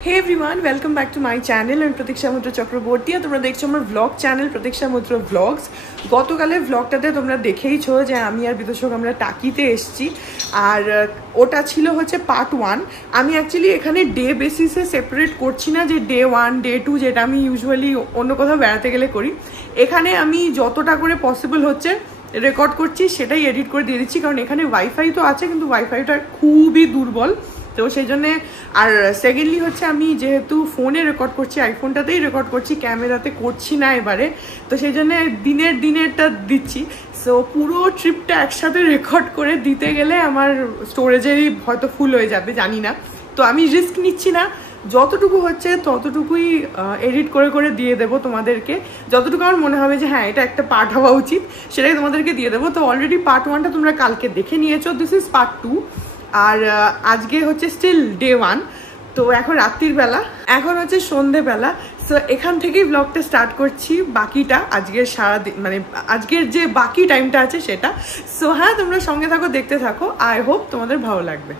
Hey everyone, welcome back to my channel. I'm Pratiksha Mutro Chakraborty আর তোমরা দেখছো আমার vlog channel Pratiksha Mutro Vlogs। গতকালের vlogটাতে তোমরা দেখেইছো যে আমি আর বিতোষক আমরা টাকিতে এসেছি আর ওটা ছিল হচ্ছে পার্ট 1। আমি অ্যাকচুয়ালি এখানে ডে বেসিসে সেপারেট করছি না যে ডে 1 ডে 2 যেটা আমি ইউজুয়ালি অন্য কোথাও বেড়াতে গেলে করি। এখানে আমি যতটা করে পসিবল হচ্ছে রেকর্ড করছি সেটাই এডিট করে দিয়ে দিচ্ছি, কারণ এখানে ওয়াইফাই তো আছে কিন্তু ওয়াইফাইটা খুবই দুর্বল। তো সেই জন্যে আর সেকেন্ডলি হচ্ছে আমি যেহেতু ফোনে রেকর্ড করছি, আইফোনটাতেই রেকর্ড করছি, ক্যামেরাতে করছি না এবারে, তো সেই জন্য দিনেরটা দিচ্ছি। সো পুরো ট্রিপটা একসাথে রেকর্ড করে দিতে গেলে আমার স্টোরেজেরই হয়তো ফুল হয়ে যাবে, জানি না। তো আমি রিস্ক নিচ্ছি না, যতটুকু হচ্ছে ততটুকুই এডিট করে করে দিয়ে দেবো তোমাদেরকে। যতটুকু আমার মনে হবে যে হ্যাঁ এটা একটা পার্ট হওয়া উচিত সেটাই তোমাদেরকে দিয়ে দেবো। তো অলরেডি পার্ট 1টা তোমরা কালকে দেখে নিয়েছো, দিস ইজ পার্ট 2। আর আজকে হচ্ছে স্টিল ডে 1। তো এখন রাত্রির বেলা, এখন হচ্ছে সন্ধেবেলা। সো এখান থেকেই ব্লগটা স্টার্ট করছি, বাকিটা আজকের সারাদিন মানে আজকের যে বাকি টাইমটা আছে সেটা। সো হ্যাঁ, তোমরা সঙ্গে থাকো, দেখতে থাকো, আই হোপ তোমাদের ভালো লাগবে।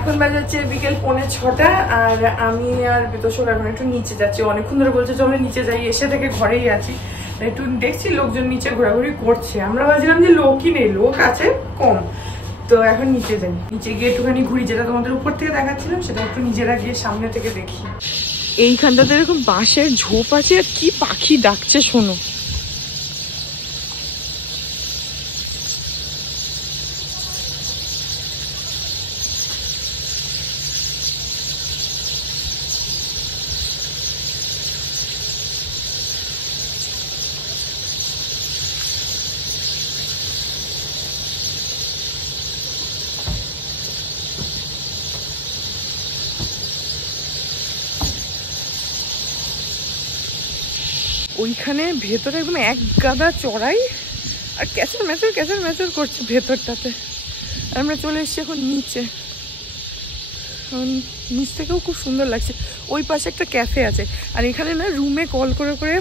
এখন বাজে হচ্ছে বিকেল 5:45 আর আমি আর বিতোষক এখন একটু নিচে যাচ্ছি। অনেকক্ষণ ধরে বলছে চলো নিচে যাই, এসে থেকে ঘরেই আছি। একটু দেখছি লোকজন নিচে ঘোরাঘুরি করছে, আমরা ভাবছিলাম যে লোকই নেই, লোক আছে কম। তো এখন নিচে যাই, নিচে গিয়ে একটুখানি ঘুরি, যেটা তোমাদের উপর থেকে দেখাচ্ছিলাম সেটা একটু নিজেরা গিয়ে সামনে থেকে দেখি। এইখানটাতে এরকম বাঁশের ঝোপ আছে আর কি পাখি ডাকছে শোনো। ওইখানে ভেতরে একদম এক গাদা চড়াই আর ক্যাচর ম্যাচর করছে ভেতরটাতে। আমরা চলে এসেছি এখন নিচে, নিচ থেকেও খুব সুন্দর লাগছে। ওই পাশে একটা ক্যাফে আছে আর এখানে না রুমে কল করে করে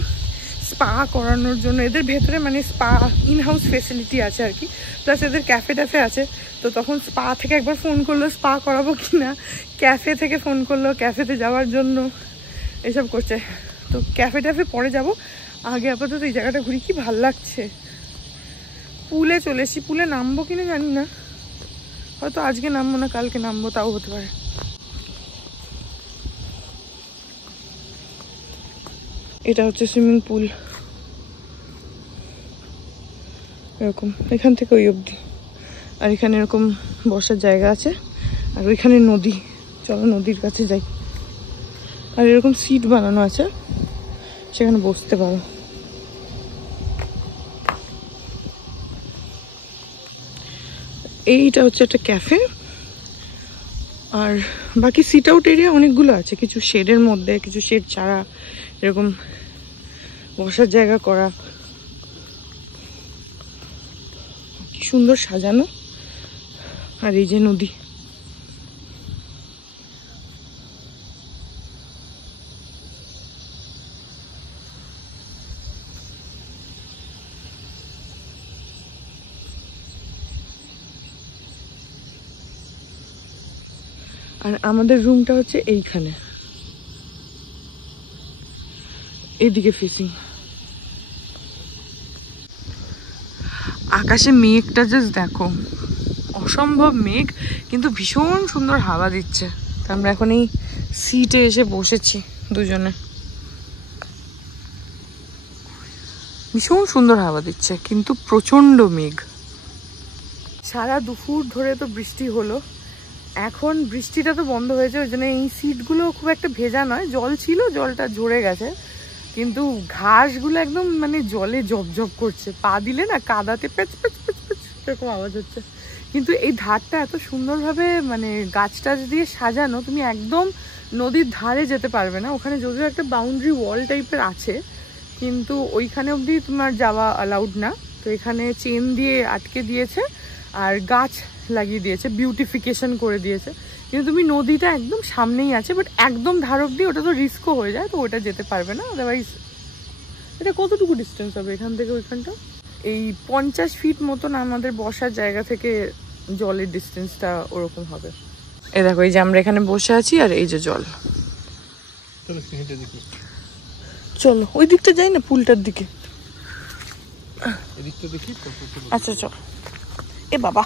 স্পা করানোর জন্য এদের ভেতরে মানে স্পা ইন হাউস ফেসিলিটি আছে আর কি, প্লাস এদের ক্যাফে ট্যাফে আছে। তো তখন স্পা থেকে একবার ফোন করলো স্পা করাবো কি না, ক্যাফে থেকে ফোন করলো ক্যাফেতে যাওয়ার জন্য, এসব করছে। তো ক্যাফে ট্যাফে পরে যাব, আগে আপাতত এই জায়গাটা ঘুরি। কি ভাল লাগছে। পুলে চলে এসেছি, পুলে নামবো কিনা জানি না, হয়তো আজকে নামবো না কালকে নামবো, তাও হতে পারে। এটা হচ্ছে সুইমিং পুল, এরকম এখান থেকে ওই অবধি। আর এখানে এরকম বসার জায়গা আছে আর ওইখানে নদী, চলো নদীর কাছে যাই। আর এরকম সিট বানানো আছে, সেখানে বসতে পারো। এইটা হচ্ছে একটা ক্যাফে আর বাকি সিট আউট এরিয়া অনেকগুলো আছে, কিছু শেডের মধ্যে, কিছু শেড ছাড়া, এরকম বসার জায়গা করা। কি সুন্দর সাজানো। আর এই যে নদী, আর আমাদের রুমটা হচ্ছে এইখানে, এইদিকে ফেসিং। আকাশে মেঘটা জাস্ট দেখো, অসম্ভব মেঘ, কিন্তু ভীষণ সুন্দর হাওয়া দিচ্ছে। আমরা এখন এই সিটে এসে বসেছি দুজনে, ভীষণ সুন্দর হাওয়া দিচ্ছে কিন্তু প্রচন্ড মেঘ। সারা দুপুর ধরে তো বৃষ্টি হলো, এখন বৃষ্টিটা তো বন্ধ হয়েছে, ওই জন্য এই সিটগুলো খুব একটা ভেজা নয়, জল ছিল, জলটা ঝরে গেছে, কিন্তু ঘাসগুলো একদম মানে জলে জবজব করছে, পা দিলে না কাদাতে পেচ পেচ পেচ পেচ এরকম আওয়াজ হচ্ছে। কিন্তু এই ধারটা এত সুন্দরভাবে মানে গাছ টাছ দিয়ে সাজানো, তুমি একদম নদীর ধারে যেতে পারবে না। ওখানে যদিও একটা বাউন্ডারি ওয়াল টাইপের আছে, কিন্তু ওইখানে অবধি তোমার যাওয়া অ্যালাউড না। তো এখানে চেন দিয়ে আটকে দিয়েছে আর গাছ লাগিয়ে দিয়েছে, বিউটিফিকেশন করে দিয়েছে। কিন্তু তুমি নদীটা একদম সামনেই আছে, বাট একদম ধার অব্দি ওটা তো রিস্কও হয়ে যায়, তো ওটা যেতে পারবে না। আদারওয়াইজ এটা কতটুকু ডিস্টেন্স হবে এখান থেকে ওইখানটা? এই 50 ফিট মতন আমাদের বসার জায়গা থেকে জলের ডিস্টেন্সটা ওরকম হবে। এই দেখো, এই যে আমরা এখানে বসে আছি আর এই যে জল। চলো ওই দিকটা যাই না, পুলটার দিকে। আচ্ছা চল। এ বাবা,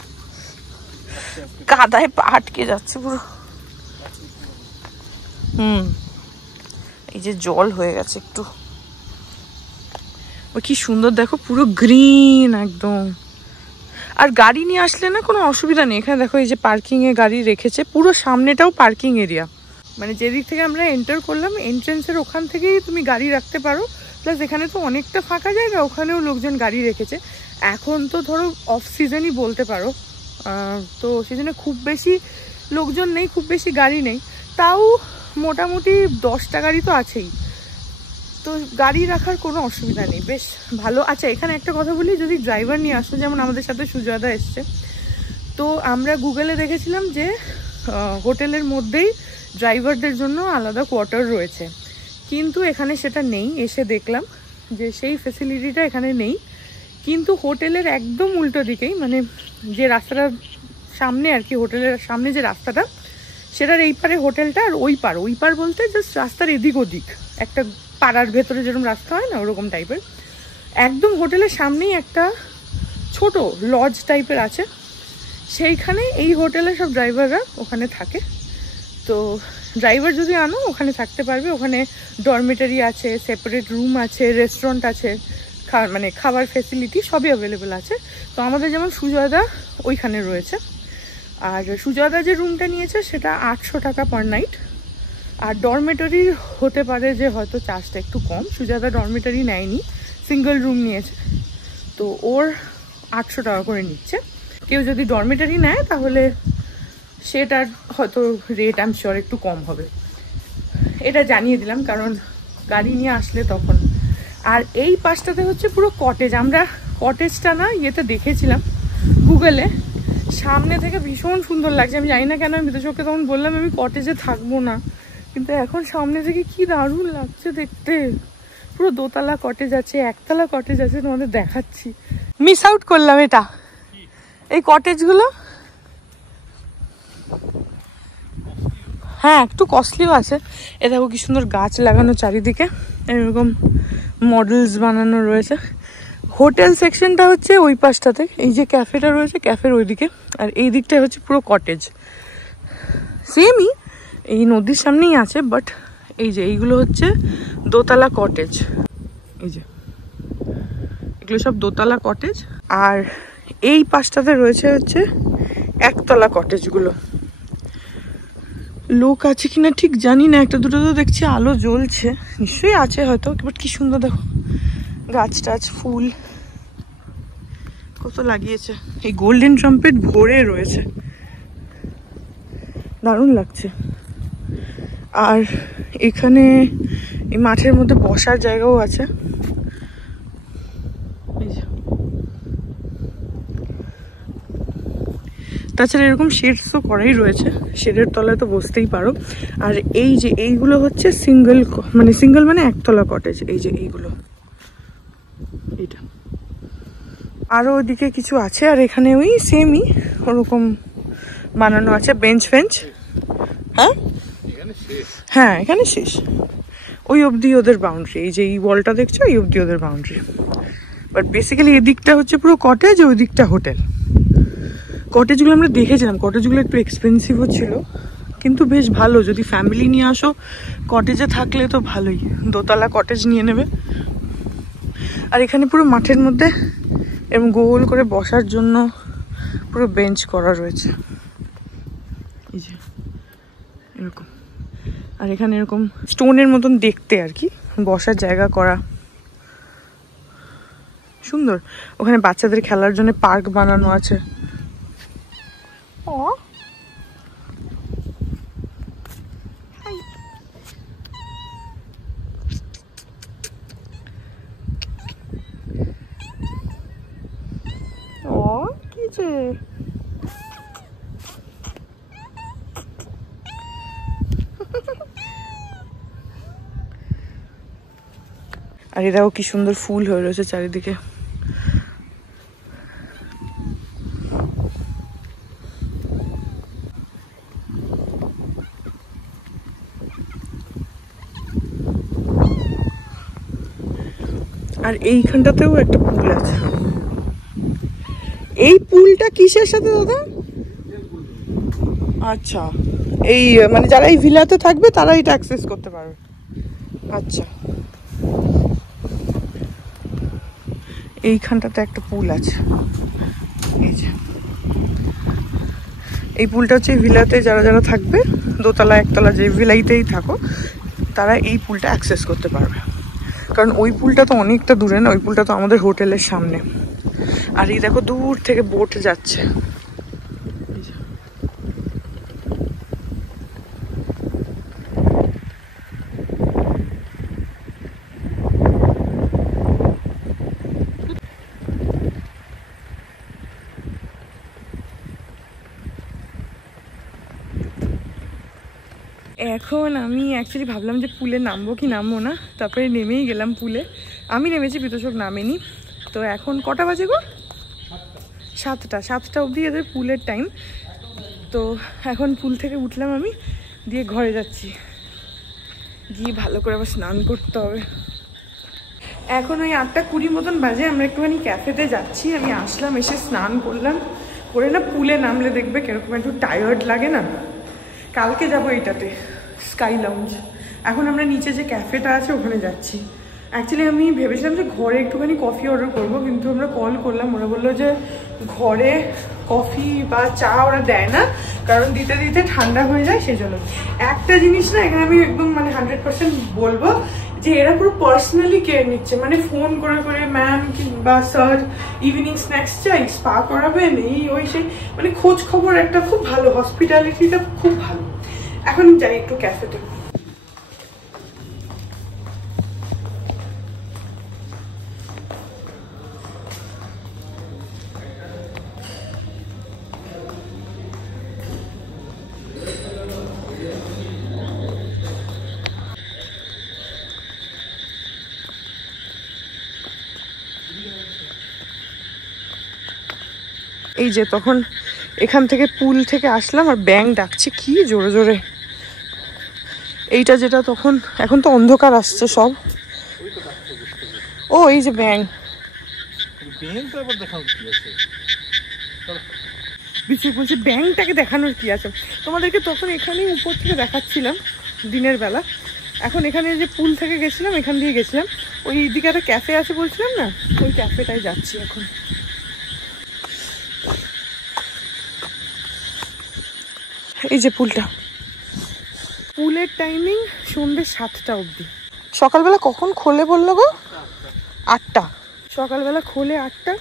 কাদায় পা আটকে যাচ্ছে পুরো। এই যে জল হয়ে গেছে একটু। ও কি সুন্দর দেখো, পুরো গ্রিন একদম। আর গাড়ি নিয়ে আসলে না কোনো অসুবিধা নেই। এখানে দেখো এই যে পার্কিং এ গাড়ি রেখেছে, পুরো সামনেটাও পার্কিং এরিয়া। মানে যেদিক থেকে আমরা এন্টার করলাম এন্ট্রেন্সের ওখান থেকেই তুমি গাড়ি রাখতে পারো। প্লাস এখানে তো অনেকটা ফাঁকা জায়গা, ওখানেও লোকজন গাড়ি রেখেছে। এখন তো ধরো অফ সিজনই বলতে পারো, তো সিজনে খুব বেশি লোকজন নেই, খুব বেশি গাড়ি নেই, তাও মোটামুটি 10টা গাড়ি তো আছেই, তো গাড়ি রাখার কোনো অসুবিধা নেই, বেশ ভালো। আচ্ছা এখানে একটা কথা বলি, যদি ড্রাইভার নিয়ে আসো, যেমন আমাদের সাথে সুজয়দা এসছে, তো আমরা গুগলে দেখেছিলাম যে হোটেলের মধ্যেই ড্রাইভারদের জন্য আলাদা কোয়ার্টার রয়েছে, কিন্তু এখানে সেটা নেই। এসে দেখলাম যে সেই ফেসিলিটিটা এখানে নেই। কিন্তু হোটেলের একদম উল্টো দিকেই, মানে যে রাস্তাটা সামনে আর কি, হোটেলের সামনে যে রাস্তাটা, সেটার এই পারে হোটেলটা, আর ওই পার বলতে জাস্ট রাস্তার এদিক ওদিক, একটা পাড়ার ভেতরে যেরকম রাস্তা হয় না, ওরকম টাইপের। একদম হোটেলের সামনেই একটা ছোট লজ টাইপের আছে, সেইখানে এই হোটেলের সব ড্রাইভাররা ওখানে থাকে। তো ড্রাইভার যদি আনো ওখানে থাকতে পারবে, ওখানে ডরমেটারি আছে, সেপারেট রুম আছে, রেস্টুরেন্ট আছে, মানে খাবার ফেসিলিটি সবই অ্যাভেলেবেল আছে। তো আমাদের যেমন সুজয়দা ওইখানে রয়েছে, আর সুজয়দা যে রুমটা নিয়েছে সেটা 800 টাকা পার নাইট। আর ডরমেটারি হতে পারে যে হয়তো চার্জটা একটু কম, সুজয়দা ডরমেটারি নেয়নি, সিঙ্গেল রুম নিয়েছে, তো ওর 800 টাকা করে নিচ্ছে। কেউ যদি ডরমেটারি নেয় তাহলে সেটার হয়তো রেট আই এম শিওর একটু কম হবে। এটা জানিয়ে দিলাম কারণ গাড়ি নিয়ে আসলে তখন। আর এই পাশটাতে হচ্ছে পুরো কটেজ। আমরা কটেজটা না ইয়েতে দেখেছিলাম গুগলে, সামনে থেকে ভীষণ সুন্দর লাগছে। আমি জানি না কেন আমি বিদেশকে তখন বললাম আমি কটেজে থাকবো না, কিন্তু এখন সামনে থেকে কি দারুণ লাগছে দেখতে। পুরো দোতলা কটেজ আছে, একতলা কটেজ আছে, তোমাদের দেখাচ্ছি। মিস আউট করলাম এটা, এই কটেজগুলো। হ্যাঁ একটু কস্টলিও আছে। এ দেখো কি সুন্দর গাছ লাগানো চারিদিকে, এরকম মডেলস বানানো রয়েছে। হোটেল সেকশনটা হচ্ছে ওই পাশটাতে, এই যে ক্যাফেটা রয়েছে ক্যাফের ওইদিকে, আর এই দিকটা হচ্ছে পুরো কটেজ। সেমই, এই নদীর সামনেই আছে, বাট এই যে এইগুলো হচ্ছে দোতলা কটেজ। এই যে এগুলো সব দোতলা কটেজ, আর এই পাশটাতে রয়েছে হচ্ছে একতলা কটেজগুলো। লোক আছে কিনা ঠিক জানি না, একটা দুটো তো দেখছি আলো জ্বলছে, নিশ্চয়ই আছে হয়তো। বাট কি সুন্দর দেখো, গাছ টাছ ফুল কত লাগিয়েছে, এই গোল্ডেন ট্রাম্পেট ভরে রয়েছে, দারুণ লাগছে। আর এখানে এই মাঠের মধ্যে বসার জায়গাও আছে। তাছাড়া এরকম শেডসও করাই রয়েছে, শেডের তলায় তো বসতেই পারো। আর এই যে এইগুলো হচ্ছে সিঙ্গেল মানে একতলা কটেজ। এই যে এইগুলো, এইটা আরো ওদিকে কিছু আছে, আর এখানে ওই সেমই ওরকম বানানো আছে, বেঞ্চ ফেঞ্চ। হ্যাঁ হ্যাঁ এখানে শেষ, ওই অবধি ওদের বাউন্ডারি। এই যে এই ওয়ালটা দেখছো, এই অবধি ওদের বাউন্ডারি। বাট বেসিক্যালি এদিকটা হচ্ছে পুরো কটেজ, ওই দিকটা হোটেল। কটেজগুলো আমরা দেখেছিলাম, কটেজগুলো একটু এক্সপেন্সিভও ছিল, কিন্তু বেশ ভালো। যদি ফ্যামিলি নিয়ে আসো কটেজে থাকলে তো ভালোই, দোতলা কটেজ নিয়ে নেবে। আর এখানে পুরো মাঠের মধ্যে এরকম গোল করে বসার জন্য পুরো বেঞ্চ করা রয়েছে, এই যে এরকম। আর এখানে এরকম স্টোনের মতন দেখতে আর কি বসার জায়গা করা, সুন্দর। ওখানে বাচ্চাদের খেলার জন্য পার্ক বানানো আছে। আর এরাও কি সুন্দর ফুল হয়ে রয়েছে চারিদিকে। আর এইখানটাতেও একটা পুল আছে। এই পুলটা কিসের সাথে দাদা? আচ্ছা, এই মানে যারা এই ভিলাতে থাকবে তারা এটা অ্যাক্সেস করতে পারবে। আচ্ছা, এইখানটাতে একটা পুল আছে। এই যে এই পুলটা হচ্ছে ভিলাতে যারা যারা থাকবে, দোতলা একতলা যে ভিলাইতেই থাকো, তারা এই পুলটা অ্যাক্সেস করতে পারবে। কারণ ওই পুলটা তো অনেকটা দূরে না, ওই পুলটা তো আমাদের হোটেলের সামনে। আর এই দেখো দূর থেকে বোট যাচ্ছে। এখন আমি অ্যাকচুয়ালি ভাবলাম যে পুলে নামবো কি নামবো না, তারপরে নেমেই গেলাম পুলে। আমি নেমেছি, বিতোষক নামেনি। তো এখন কটা বাজে গো? 7টা অবধি এদের পুলের টাইম। তো এখন পুল থেকে উঠলাম আমি, দিয়ে ঘরে যাচ্ছি, গিয়ে ভালো করে আবার স্নান করতে হবে। এখন ওই 8:20 মতন বাজে, আমরা একটুখানি ক্যাফেতে যাচ্ছি। আমি আসলাম, এসে স্নান করলাম, করে না পুলে নামলে দেখবে কিরকম একটু টায়ার্ড লাগে না। কালকে যাবো এইটাতে, স্কাই লাউঞ্জ। এখন আমরা নিচে যে ক্যাফেটা আছে ওখানে যাচ্ছি। অ্যাকচুয়ালি আমি ভেবেছিলাম যে ঘরে একটুখানি কফি অর্ডার করবো, কিন্তু আমরা কল করলাম, ওরা বললো যে ঘরে কফি বা চা ওরা দেয় না, কারণ দিতে দিতে ঠান্ডা হয়ে যায়। সেই জন্য একটা জিনিস না এখানে আমি একদম মানে 100% বলবো যে এরা পুরো পার্সোনালি কেয়ার নিচ্ছে। মানে ফোন করে করে ম্যাম কিংবা স্যার ইভিনিং স্ন্যাক্স চাই, স্পা করাবেন, এই ওই সেই, মানে খোঁজ খবর একটা খুব ভালো, হসপিটালিটিটা খুব ভালো। এখন যাই একটু ক্যাফেতে। এই যে তখন এখান থেকে পুল থেকে আসলাম আর ব্যাঙ ডাকছে কি জোরে জোরে। এইটা যেটা তখন, এখন তো অন্ধকার আসছে সব। ও এই যে ব্যাঙ, বলছি ব্যাঙটাকে দেখানোর কি আছে তোমাদেরকে? তখন এখানেই উপর থেকে দেখাচ্ছিলাম দিনের বেলা। এখন এখানে যে পুল থেকে গেছিলাম, এখান দিয়ে গেছিলাম, ওই দিকে একটা ক্যাফে আছে বলছিলাম না, ওই ক্যাফেটায় যাচ্ছি এখন। এই যে পুলটা, পুলের টাইমিং সন্ধ্যে 7টা অবধি। সকালবেলা কখন খোলে বললো গো? 8টা। সকালবেলা খোলে 8টা,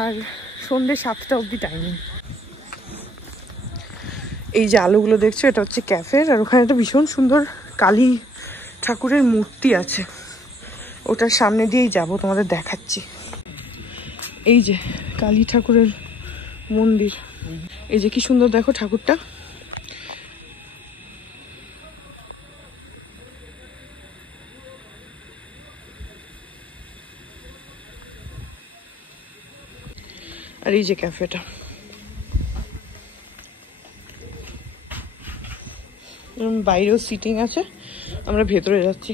আর সন্ধ্যে 7টা অবধি টাইমিং। এই যে আলোগুলো দেখছো, এটা হচ্ছে ক্যাফের। আর ওখানে একটা ভীষণ সুন্দর কালী ঠাকুরের মূর্তি আছে, ওটার সামনে দিয়েই যাব, তোমাদের দেখাচ্ছি। এই যে কালী ঠাকুরের মন্দির, এই যে কি সুন্দর দেখো ঠাকুরটা। আর এই যে ক্যাফেটা, বাইরেও সিটিং আছে, আমরা ভেতরে যাচ্ছি।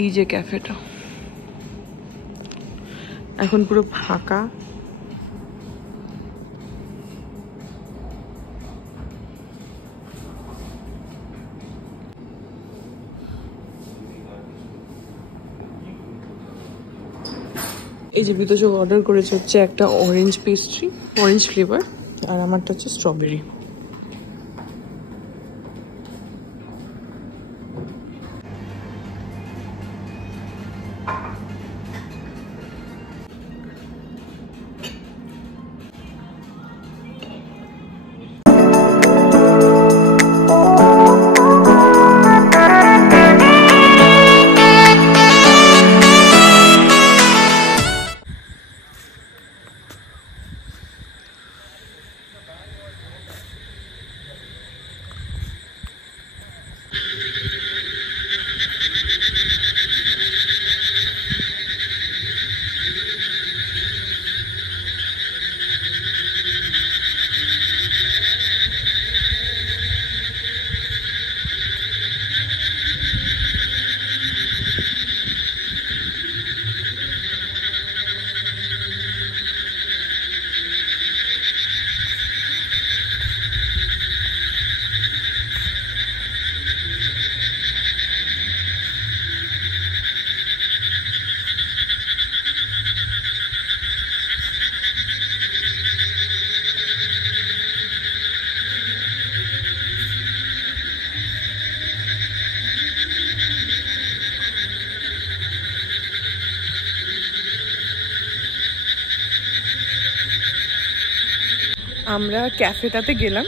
এই যে ক্যাফেটা এখন পুরো ফাঁকা। এই যে বিতোষক অর্ডার করেছে হচ্ছে একটা অরেঞ্জ পেস্ট্রি, অরেঞ্জ ফ্লেভার, আর আমারটা হচ্ছে স্ট্রবেরি। আমরা ক্যাফেটাতে গেলাম।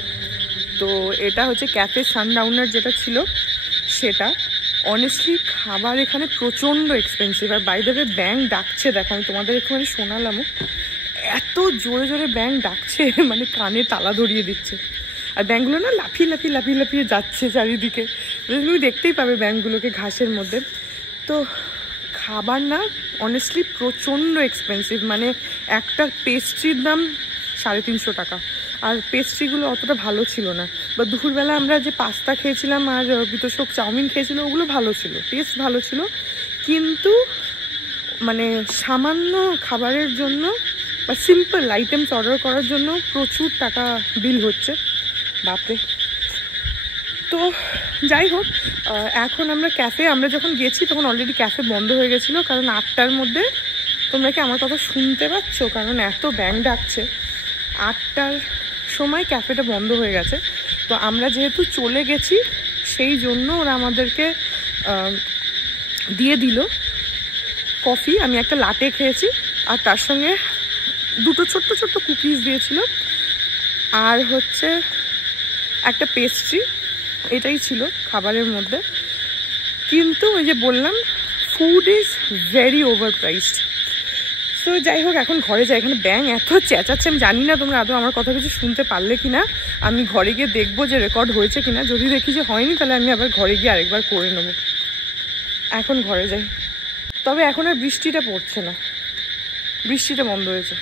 তো এটা হচ্ছে ক্যাফে সানডাউনার যেটা ছিল সেটা। অনেস্টলি খাবার এখানে প্রচণ্ড এক্সপেন্সিভ। আর বাই দ্য ওয়ে ব্যাঙ ডাকছে, দেখো আমি তোমাদের একটুখানি শোনালামও, এত জোরে জোরে ব্যাঙ ডাকছে, মানে কানে তালা ধরিয়ে দিচ্ছে। আর ব্যাঙগুলো না লাফিয়ে লাফিয়ে লাফিয়ে লাফিয়ে যাচ্ছে চারিদিকে, তুমি দেখতেই পাবে ব্যাঙগুলোকে ঘাসের মধ্যে। তো খাবার না অনেস্টলি প্রচণ্ড এক্সপেন্সিভ, মানে একটা পেস্ট্রির দাম 350 টাকা। আর পেস্ট্রিগুলো অতটা ভালো ছিল না। বা দুপুরবেলা আমরা যে পাস্তা খেয়েছিলাম আর বিতোষক চাউমিন খেয়েছিল, ওগুলো ভালো ছিল, টেস্ট ভালো ছিল, কিন্তু মানে সামান্য খাবারের জন্য বা সিম্পল আইটেমস অর্ডার করার জন্য প্রচুর টাকা বিল হচ্ছে, বাপরে। তো যাই হোক, এখন আমরা আমরা যখন গেছি তখন অলরেডি ক্যাফে বন্ধ হয়ে গেছিলো, কারণ 8টার মধ্যে, তোমরা কি আমার কথা শুনতে পাচ্ছ? কারণ এত ব্যাঙ ডাকছে। 8টার সময় ক্যাফেটা বন্ধ হয়ে গেছে। তো আমরা যেহেতু চলে গেছি সেই জন্য ওরা আমাদেরকে দিয়ে দিল কফি। আমি একটা লাটে খেয়েছি আর তার সঙ্গে 2টো ছোট্ট ছোট্ট কুকিজ দিয়েছিল আর হচ্ছে একটা পেস্ট্রি। এটাই ছিল খাবারের মধ্যে। কিন্তু ওই যে বললাম, food is very over priced. তো যাই হোক, এখন ঘরে যাই। এখানে ব্যাঙ এত চেঁচাচ্ছে, আমি জানি না তোমরা আদৌ আমার কথা কিছু শুনতে পারলে কি না। আমি ঘরে গিয়ে দেখবো যে রেকর্ড হয়েছে কিনা। যদি দেখি যে হয়নি, তাহলে আমি আবার ঘরে গিয়ে আরেকবার করে নেবো। এখন ঘরে যাই। তবে এখন আর বৃষ্টিটা পড়ছে না, বৃষ্টিটা বন্ধ হয়েছে।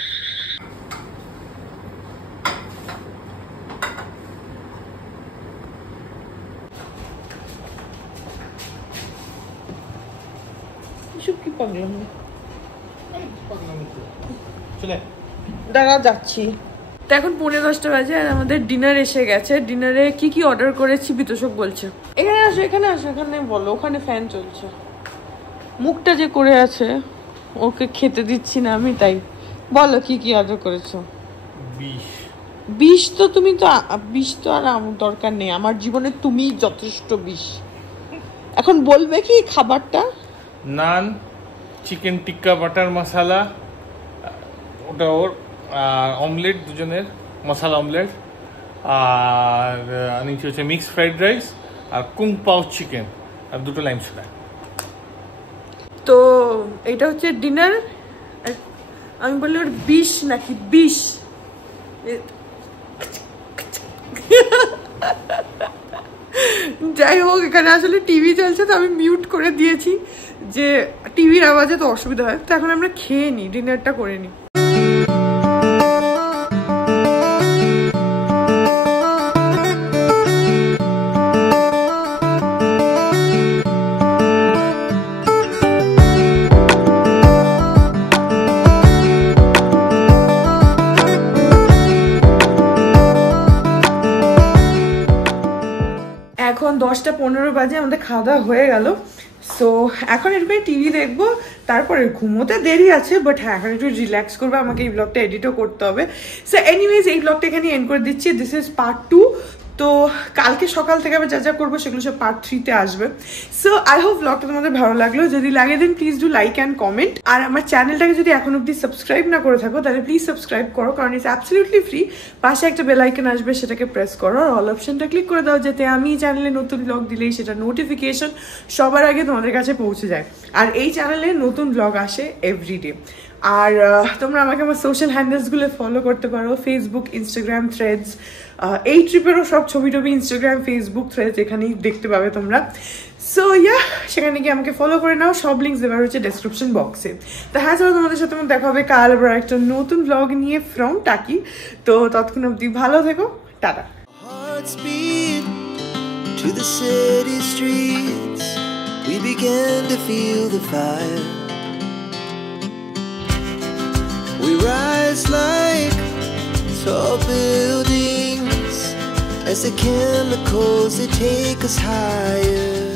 এসব কি পাগলাম, দাঁড়া যাচ্ছি। তো এখন 10:45 বাজে আর আমাদের ডিনার এসে গেছে। ডিনারে কি কি অর্ডার করেছি বিতোষক বলছে। এখানে আসো, এখানে আসো, এখানে বলো। ওখানে ফ্যান চলছে, মুখটা যে করে আছে, ওকে খেতে দিচ্ছি না আমি, তাই। বলো কি কি অর্ডার করেছো। 20 তো তুমি তো 20 তো আর আমার দরকার নেই, আমার জীবনে তুমি যথেষ্ট 20। এখন বলবে কি খাবারটা? নান, চিকেন টিক্কা বাটার মশালা, ওটা ওর, অমলেট, দুজনের মশালা অমলেট, আর নিচে হচ্ছে মিক্স ফ্রাইড রাইস আর কুং পাও চিকেন আর 2টো লাইম সোডা। তো এটা হচ্ছে ডিনার। আমি বললি ওর 20 নাকি 20। যাই হোক, এখানে আসলে টিভি চলছে তো আমি মিউট করে দিয়েছি, যে টিভির আওয়াজে তো অসুবিধা হয়। তো এখন আমরা খেয়ে নিই, ডিনারটা করে নিই। এখন 10:15 বাজে, আমাদের খাওয়া দাওয়া হয়ে গেল। সো এখন একটু টিভি দেখবো, তারপরে ঘুমোতে দেরি আছে, বাট হ্যাঁ এখন একটু রিল্যাক্স করবো। আমাকে এই ব্লগটা এডিটও করতে হবে। সো এনিওয়েজ, এই ব্লগটা এখানে এন্ড করে দিচ্ছি। This is part 2। তো কালকে সকাল থেকে আবার যা যা করবো সেগুলো সব পার্ট 3-তে আসবে। সো আই হোপ ব্লগটা তোমাদের ভালো লাগলো। যদি লাগে then please do like and comment. আর আমার চ্যানেলটাকে যদি এখন অব্দি সাবস্ক্রাইব না করে থাকো, তাহলে প্লিজ সাবস্ক্রাইব করো, কারণ ইটস অ্যাবসলিউটলি ফ্রি। পাশে একটা বেল আইকন আসবে, সেটাকে প্রেস করো আর অল অপশনটা ক্লিক করে দাও, যাতে আমি চ্যানেলে নতুন ব্লগ দিলেই সেটা নোটিফিকেশন সবার আগে তোমাদের কাছে পৌঁছে যায়। আর এই চ্যানেলে নতুন ব্লগ আসে এভরিডে। আর তোমরা আমাকে আমার সোশ্যাল হ্যান্ডেলসগুলো ফলো করতে পারো, ফেসবুক, ইনস্টাগ্রাম, থ্রেডস। এই ট্রিপেরও সব ছবি টবি ইনস্টাগ্রাম, ফেসবুক, থ্রেডস এখানেই দেখতে পাবে তোমরা। সো ইয়া, সেখানে গিয়ে আমাকে ফলো করে নাও। সব লিঙ্কস দেওয়া হচ্ছে ডেসক্রিপশন বক্সে। তো হ্যাঁ, চলো তোমাদের সাথে আমার দেখা হবে কাল আবার একটা নতুন ব্লগ নিয়ে ফ্রম টাকি। তো ততক্ষণ অবধি ভালো থেকো, tata. To the city streets, we began to feel the fire. We rise like tall buildings as the chemicals, they take us higher.